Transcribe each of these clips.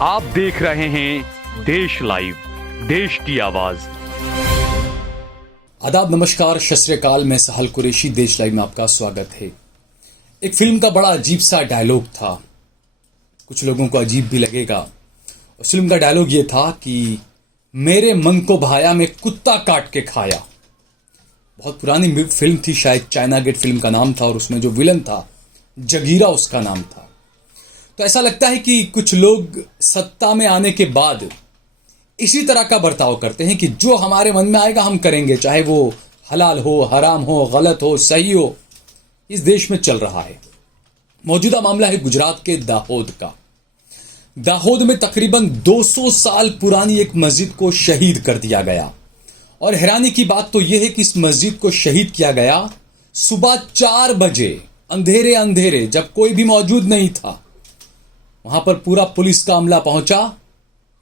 आप देख रहे हैं देश लाइव, देश की आवाज। आदाब, नमस्कार, सत श्री अकाल। मैं सहल कुरैशी, देश लाइव में आपका स्वागत है। एक फिल्म का बड़ा अजीब सा डायलॉग था, कुछ लोगों को अजीब भी लगेगा। उस फिल्म का डायलॉग ये था कि मेरे मन को भाया, मैं कुत्ता काट के खाया। बहुत पुरानी फिल्म थी, शायद चाइना गेट फिल्म का नाम था, और उसमें जो विलन था जगीरा उसका नाम था। तो ऐसा लगता है कि कुछ लोग सत्ता में आने के बाद इसी तरह का बर्ताव करते हैं कि जो हमारे मन में आएगा हम करेंगे, चाहे वो हलाल हो, हराम हो, गलत हो, सही हो। इस देश में चल रहा है। मौजूदा मामला है गुजरात के दाहोद का। दाहोद में तकरीबन 200 साल पुरानी एक मस्जिद को शहीद कर दिया गया। और हैरानी की बात तो यह है कि इस मस्जिद को शहीद किया गया सुबह 4 बजे, अंधेरे अंधेरे, जब कोई भी मौजूद नहीं था। वहां पर पूरा पुलिस का अमला पहुंचा,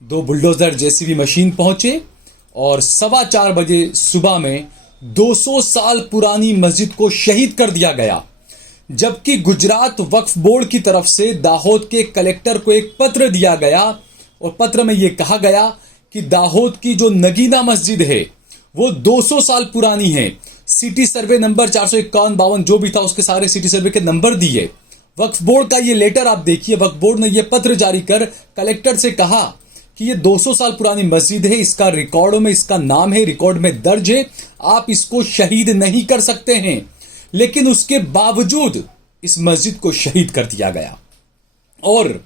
2 बुलडोजर जेसीबी मशीन पहुंचे, और 4:15 बजे सुबह में 200 साल पुरानी मस्जिद को शहीद कर दिया गया। जबकि गुजरात वक्फ बोर्ड की तरफ से दाहोद के कलेक्टर को एक पत्र दिया गया, और पत्र में यह कहा गया कि दाहोद की जो नगीना मस्जिद है वो 200 साल पुरानी है। सिटी सर्वे नंबर 451-52 जो भी था, उसके सारे सिटी सर्वे के नंबर दिए। वक्फ बोर्ड का ये लेटर आप देखिए, वक्फ बोर्ड ने ये पत्र जारी कर कलेक्टर से कहा कि ये 200 साल पुरानी मस्जिद है, इसका रिकॉर्डों में इसका नाम है, रिकॉर्ड में दर्ज है, आप इसको शहीद नहीं कर सकते हैं। लेकिन उसके बावजूद इस मस्जिद को शहीद कर दिया गया। और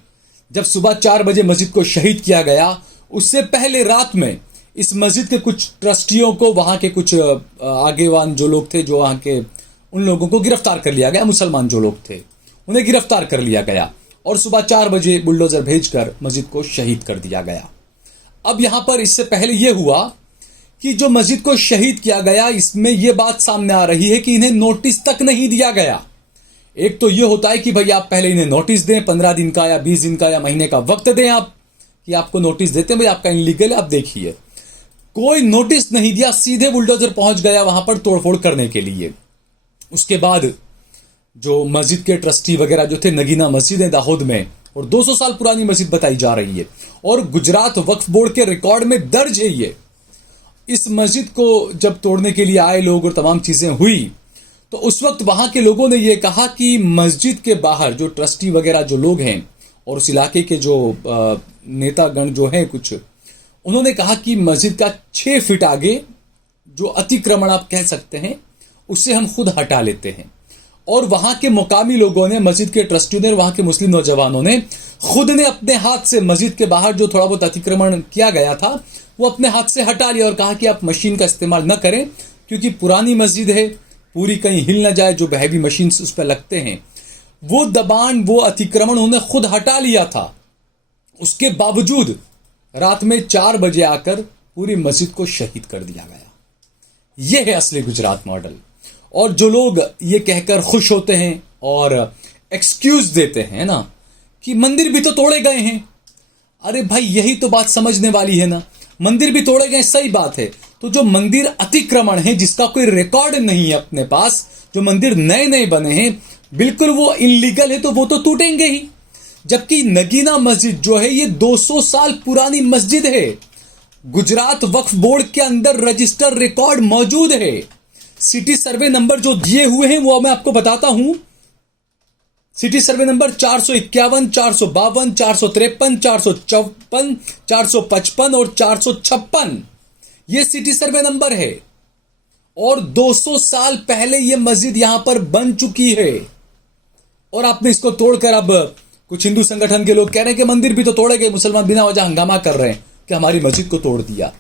जब सुबह 4 बजे मस्जिद को शहीद किया गया, उससे पहले रात में इस मस्जिद के कुछ ट्रस्टियों को, वहां के कुछ आगेवान जो लोग थे, जो वहां के, उन लोगों को गिरफ्तार कर लिया गया। मुसलमान जो लोग थे उन्हें गिरफ्तार कर लिया गया, और सुबह 4 बजे बुलडोजर भेजकर मस्जिद को शहीद कर दिया गया। अब यहां पर इससे पहले यह हुआ कि जो मस्जिद को शहीद किया गया, इसमें यह बात सामने आ रही है कि इन्हें नोटिस तक नहीं दिया गया। एक तो यह होता है कि भाई आप पहले इन्हें नोटिस दें, 15 दिन का या 20 दिन का या महीने का वक्त दें आप, कि आपको नोटिस देते हैं भाई आपका इनलीगल है, आप देखिए। कोई नोटिस नहीं दिया, सीधे बुलडोजर पहुंच गया वहां पर तोड़फोड़ करने के लिए। उसके बाद जो मस्जिद के ट्रस्टी वगैरह जो थे, नगीना मस्जिद है दाहोद में, और 200 साल पुरानी मस्जिद बताई जा रही है, और गुजरात वक्फ बोर्ड के रिकॉर्ड में दर्ज है ये। इस मस्जिद को जब तोड़ने के लिए आए लोग और तमाम चीजें हुई, तो उस वक्त वहां के लोगों ने यह कहा कि मस्जिद के बाहर जो ट्रस्टी वगैरह जो लोग हैं, और उस इलाके के जो नेतागण जो हैं कुछ, उन्होंने कहा कि मस्जिद का 6 फीट आगे जो अतिक्रमण आप कह सकते हैं, उससे हम खुद हटा लेते हैं। और वहां के मुकामी लोगों ने, मस्जिद के ट्रस्टियों ने, वहां के मुस्लिम नौजवानों ने खुद ने अपने हाथ से मस्जिद के बाहर जो थोड़ा बहुत अतिक्रमण किया गया था वो अपने हाथ से हटा लिया, और कहा कि आप मशीन का इस्तेमाल न करें, क्योंकि पुरानी मस्जिद है, पूरी कहीं हिल न जाए, जो हैवी मशीन उस पर लगते हैं। वो दबान, वो अतिक्रमण उन्होंने खुद हटा लिया था। उसके बावजूद रात में 4 बजे आकर पूरी मस्जिद को शहीद कर दिया गया। यह है असली गुजरात मॉडल। और जो लोग ये कहकर खुश होते हैं और एक्सक्यूज देते हैं ना कि मंदिर भी तो तोड़े गए हैं, अरे भाई यही तो बात समझने वाली है ना। मंदिर भी तोड़े गए, सही बात है। तो जो मंदिर अतिक्रमण है, जिसका कोई रिकॉर्ड नहीं है अपने पास, जो मंदिर नए नए बने हैं, बिल्कुल वो इनलीगल है, तो वो तो टूटेंगे ही। जबकि नगीना मस्जिद जो है, ये 200 साल पुरानी मस्जिद है, गुजरात वक्फ बोर्ड के अंदर रजिस्टर रिकॉर्ड मौजूद है। सिटी सर्वे नंबर जो दिए हुए हैं वो मैं आपको बताता हूं। सिटी सर्वे नंबर 451, 452, 453, 454, 455 और 456, ये सिटी सर्वे नंबर है। और 200 साल पहले ये मस्जिद यहां पर बन चुकी है, और आपने इसको तोड़कर, अब कुछ हिंदू संगठन के लोग कह रहे हैं कि मंदिर भी तो तोड़े गए, मुसलमान बिना वजह हंगामा कर रहे हैं कि हमारी मस्जिद को तोड़ दिया।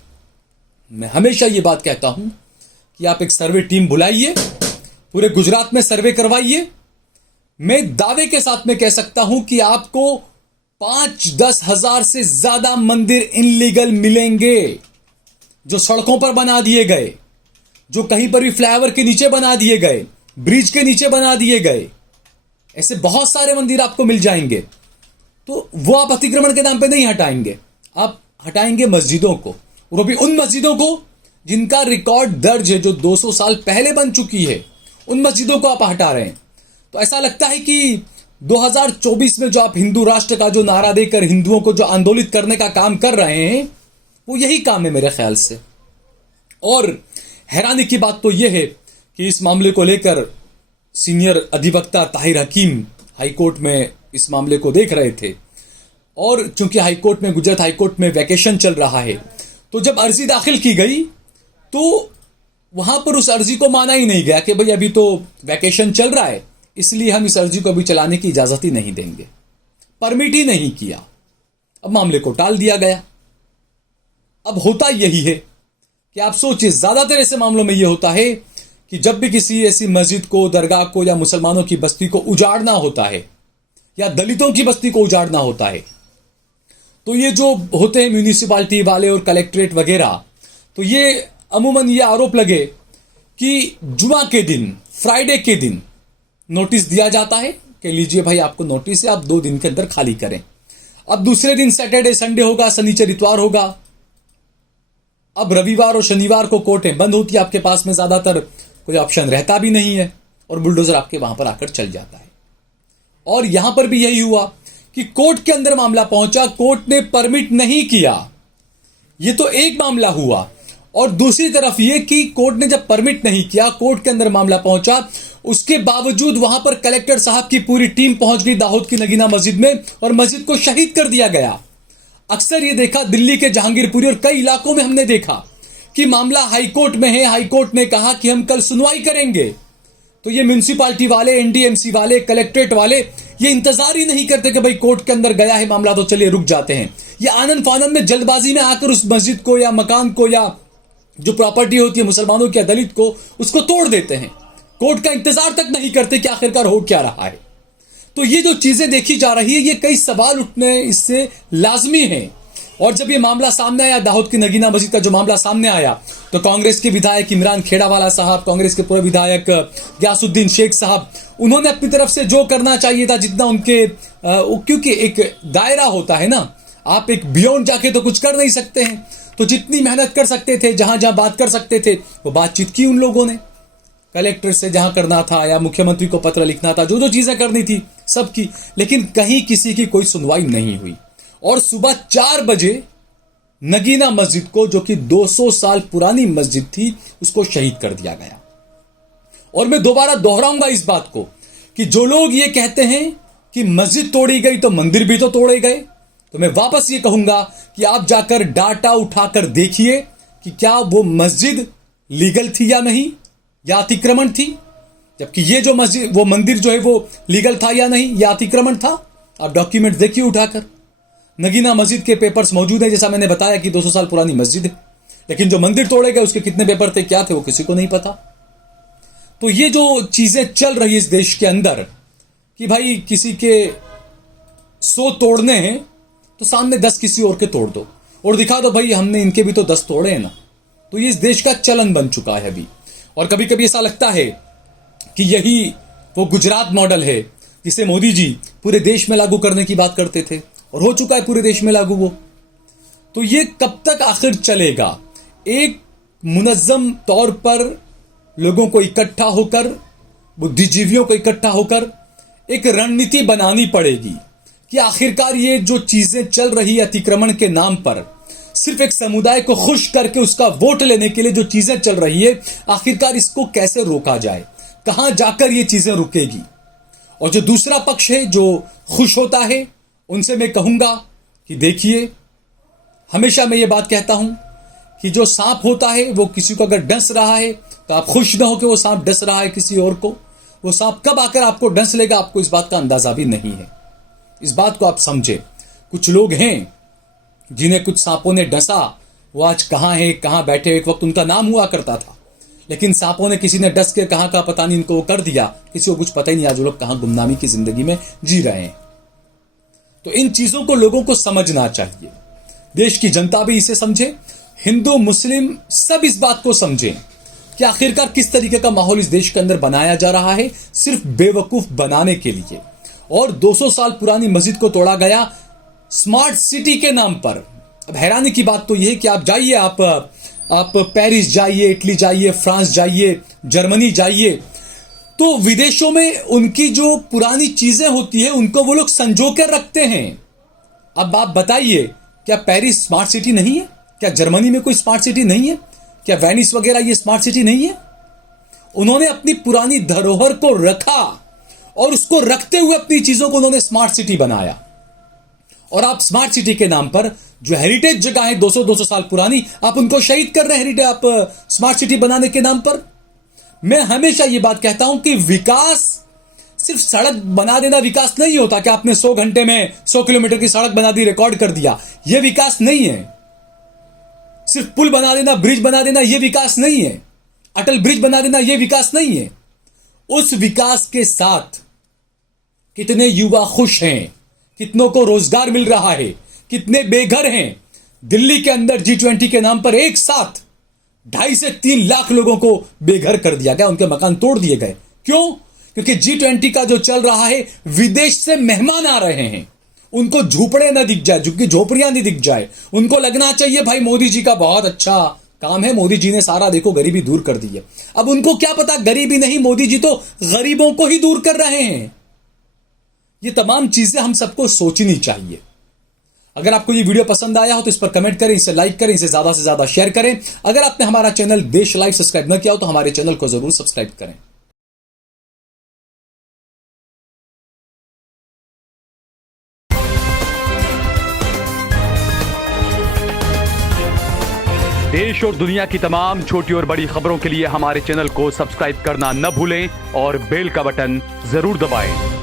मैं हमेशा ये बात कहता हूं कि आप एक सर्वे टीम बुलाइए, पूरे गुजरात में सर्वे करवाइए। मैं दावे के साथ में कह सकता हूं कि आपको 5-10 हजार से ज्यादा मंदिर इनलीगल मिलेंगे, जो सड़कों पर बना दिए गए, जो कहीं पर भी फ्लाईओवर के नीचे बना दिए गए, ब्रिज के नीचे बना दिए गए। ऐसे बहुत सारे मंदिर आपको मिल जाएंगे। तो वो आप अतिक्रमण के नाम पे नहीं हटाएंगे, आप हटाएंगे मस्जिदों को, और वो भी उन मस्जिदों को जिनका रिकॉर्ड दर्ज है, जो 200 साल पहले बन चुकी है, उन मस्जिदों को आप हटा रहे हैं। तो ऐसा लगता है कि 2024 में जो आप हिंदू राष्ट्र का जो नारा देकर हिंदुओं को जो आंदोलित करने का काम कर रहे हैं, वो यही काम है मेरे ख्याल से। और हैरानी की बात तो यह है कि इस मामले को लेकर सीनियर अधिवक्ता ताहिर हकीम हाईकोर्ट में इस मामले को देख रहे थे, और चूंकि हाईकोर्ट में, गुजरात हाईकोर्ट में वैकेशन चल रहा है, तो जब अर्जी दाखिल की गई तो वहां पर उस अर्जी को माना ही नहीं गया कि भाई अभी तो वैकेशन चल रहा है, इसलिए हम इस अर्जी को अभी चलाने की इजाजत ही नहीं देंगे, परमिट ही नहीं किया। अब मामले को टाल दिया गया। अब होता यही है कि आप सोचिए, ज्यादातर ऐसे मामलों में यह होता है कि जब भी किसी ऐसी मस्जिद को, दरगाह को या मुसलमानों की बस्ती को उजाड़ना होता है या दलितों की बस्ती को उजाड़ना होता है, तो ये जो होते हैं म्यूनिसिपालिटी वाले और कलेक्ट्रेट वगैरह, तो ये अमूमन ये आरोप लगे कि जुमा के दिन, फ्राइडे के दिन नोटिस दिया जाता है कि लीजिए भाई आपको नोटिस है, आप 2 दिन के अंदर खाली करें। अब दूसरे दिन सैटरडे संडे होगा, शनिचर इतवार होगा। अब रविवार और शनिवार को कोर्टें बंद होती है, आपके पास में ज्यादातर कोई ऑप्शन रहता भी नहीं है, और बुलडोजर आपके वहां पर आकर चल जाता है। और यहां पर भी यही हुआ कि कोर्ट के अंदर मामला पहुंचा, कोर्ट ने परमिट नहीं किया। यह तो एक मामला हुआ, और दूसरी तरफ यह कि कोर्ट ने जब परमिट नहीं किया, कोर्ट के अंदर मामला पहुंचा, उसके बावजूद वहां पर कलेक्टर साहब की पूरी टीम पहुंच गई दाहोद की नगीना मस्जिद में, और मस्जिद को शहीद कर दिया गया। अक्सर ये देखा दिल्ली के जहांगीरपुरी और कई इलाकों में हमने देखा कि मामला हाईकोर्ट में है, हाईकोर्ट ने कहा कि हम कल सुनवाई करेंगे, तो ये म्यूनिसिपालिटी वाले, एनडीएमसी वाले, कलेक्ट्रेट वाले ये इंतजार ही नहीं करते कि भाई कोर्ट के अंदर गया है मामला तो चलिए रुक जाते हैं। ये आनंद फानंद में, जल्दबाजी में आकर उस मस्जिद को या मकान को या जो प्रॉपर्टी होती है मुसलमानों की या दलित को, उसको तोड़ देते हैं। कोर्ट का इंतजार तक नहीं करते कि आखिरकार हो क्या रहा है। तो ये जो चीजें देखी जा रही है, ये कई सवाल उठने इससे लाजमी हैं। और जब ये मामला सामने आया, दाहोद की नगीना मस्जिद का जो मामला सामने आया, तो कांग्रेस के विधायक इमरान खेड़ावाला साहब, कांग्रेस के पूर्व विधायक गयासुद्दीन शेख साहब, उन्होंने अपनी तरफ से जो करना चाहिए था, जितना उनके क्योंकि एक दायरा होता है ना, आप एक बियॉन्ड जाके तो कुछ कर नहीं सकते हैं, तो जितनी मेहनत कर सकते थे, जहां जहां बात कर सकते थे, वो बातचीत की उन लोगों ने। कलेक्टर से जहां करना था या मुख्यमंत्री को पत्र लिखना था, जो जो चीजें करनी थी सब की, लेकिन कहीं किसी की कोई सुनवाई नहीं हुई। और सुबह 4 बजे नगीना मस्जिद को, जो कि 200 साल पुरानी मस्जिद थी, उसको शहीद कर दिया गया। और मैं दोबारा दोहराऊंगा इस बात को कि जो लोग ये कहते हैं कि मस्जिद तोड़ी गई तो मंदिर भी तो तोड़े गए, तो मैं वापस ये कहूंगा कि आप जाकर डाटा उठाकर देखिए कि क्या वो मस्जिद लीगल थी या नहीं, या अतिक्रमण थी। जबकि ये जो मस्जिद, वो मंदिर जो है वो लीगल था या नहीं, या अतिक्रमण था। आप डॉक्यूमेंट देखिए उठाकर। नगीना मस्जिद के पेपर्स मौजूद हैं, जैसा मैंने बताया कि 200 साल पुरानी मस्जिद है, लेकिन जो मंदिर तोड़े गए उसके कितने पेपर थे, क्या थे, वो किसी को नहीं पता। तो ये जो चीजें चल रही है इस देश के अंदर कि भाई किसी के 100 तोड़ने हैं तो सामने 10 किसी और के तोड़ दो और दिखा दो भाई हमने इनके भी तो 10 तोड़े हैं ना। तो ये इस देश का चलन बन चुका है अभी। और कभी कभी ऐसा लगता है कि यही वो गुजरात मॉडल है जिसे मोदी जी पूरे देश में लागू करने की बात करते थे, और हो चुका है पूरे देश में लागू वो। तो ये कब तक आखिर चलेगा? एक मुनज्जम तौर पर लोगों को इकट्ठा होकर, बुद्धिजीवियों को इकट्ठा होकर एक रणनीति बनानी पड़ेगी कि आखिरकार ये जो चीजें चल रही है अतिक्रमण के नाम पर, सिर्फ एक समुदाय को खुश करके उसका वोट लेने के लिए जो चीजें चल रही है, आखिरकार इसको कैसे रोका जाए, कहां जाकर ये चीजें रुकेगी। और जो दूसरा पक्ष है जो खुश होता है, उनसे मैं कहूंगा कि देखिए, हमेशा मैं ये बात कहता हूं कि जो सांप होता है वो किसी को अगर डस रहा है तो आप खुश ना हो कि वो सांप डस रहा है किसी और को। वो सांप कब आकर आपको डस लेगा, आपको इस बात का अंदाजा भी नहीं है। इस बात को आप समझे। कुछ लोग हैं जिन्हें कुछ सांपों ने डसा, वो आज कहां है, कहां बैठे। एक वक्त उनका नाम हुआ करता था, लेकिन सांपों ने किसी ने डस के कहां का पता नहीं इनको वो कर दिया, किसी को कुछ पता ही नहीं। आज वो लोग कहां गुमनामी की जिंदगी में जी रहे हैं। तो इन चीजों को लोगों को समझना चाहिए। देश की जनता भी इसे समझे, हिंदू मुस्लिम सब इस बात को समझें कि आखिरकार किस तरीके का माहौल इस देश के अंदर बनाया जा रहा है सिर्फ बेवकूफ बनाने के लिए। और 200 साल पुरानी मस्जिद को तोड़ा गया स्मार्ट सिटी के नाम पर। अब हैरानी की बात तो यह है कि आप जाइए, आप पेरिस जाइए, इटली जाइए, फ्रांस जाइए, जर्मनी जाइए, तो विदेशों में उनकी जो पुरानी चीजें होती है उनको वो लोग संजो कर रखते हैं। अब आप बताइए, क्या पेरिस स्मार्ट सिटी नहीं है? क्या जर्मनी में कोई स्मार्ट सिटी नहीं है? क्या वेनिस वगैरह ये स्मार्ट सिटी नहीं है? उन्होंने अपनी पुरानी धरोहर को रखा और उसको रखते हुए अपनी चीजों को उन्होंने स्मार्ट सिटी बनाया। और आप स्मार्ट सिटी के नाम पर जो हेरिटेज जगह है 200-200 साल पुरानी, आप उनको शहीद कर रहे हैं हेरिटेज, आप स्मार्ट सिटी बनाने के नाम पर। मैं हमेशा यह बात कहता हूं कि विकास सिर्फ सड़क बना देना विकास नहीं होता कि आपने 100 घंटे में 100 किलोमीटर की सड़क बना दी, रिकॉर्ड कर दिया, यह विकास नहीं है। सिर्फ पुल बना देना, ब्रिज बना देना, यह विकास नहीं है। अटल ब्रिज बना देना, यह विकास नहीं है। उस विकास के साथ कितने युवा खुश हैं, कितनों को रोजगार मिल रहा है, कितने बेघर हैं। दिल्ली के अंदर G20 के नाम पर एक साथ 2.5 से 3 लाख लोगों को बेघर कर दिया गया, उनके मकान तोड़ दिए गए। क्यों? क्योंकि G20 का जो चल रहा है, विदेश से मेहमान आ रहे हैं, उनको झोपड़े ना दिख जाए, झुग्गी झोपड़ियां नहीं दिख जाए, उनको लगना चाहिए भाई मोदी जी का बहुत अच्छा काम है, मोदी जी ने सारा देखो गरीबी दूर कर दी है। अब उनको क्या पता, गरीबी नहीं, मोदी जी तो गरीबों को ही दूर कर रहे हैं। ये तमाम चीजें हम सबको सोचनी चाहिए। अगर आपको ये वीडियो पसंद आया हो तो इस पर कमेंट करें, इसे लाइक करें, इसे ज्यादा से ज्यादा शेयर करें। अगर आपने हमारा चैनल देश लाइव सब्सक्राइब न किया हो तो हमारे चैनल को जरूर सब्सक्राइब करें। देश और दुनिया की तमाम छोटी और बड़ी खबरों के लिए हमारे चैनल को सब्सक्राइब करना न भूलें और बेल का बटन जरूर दबाएं।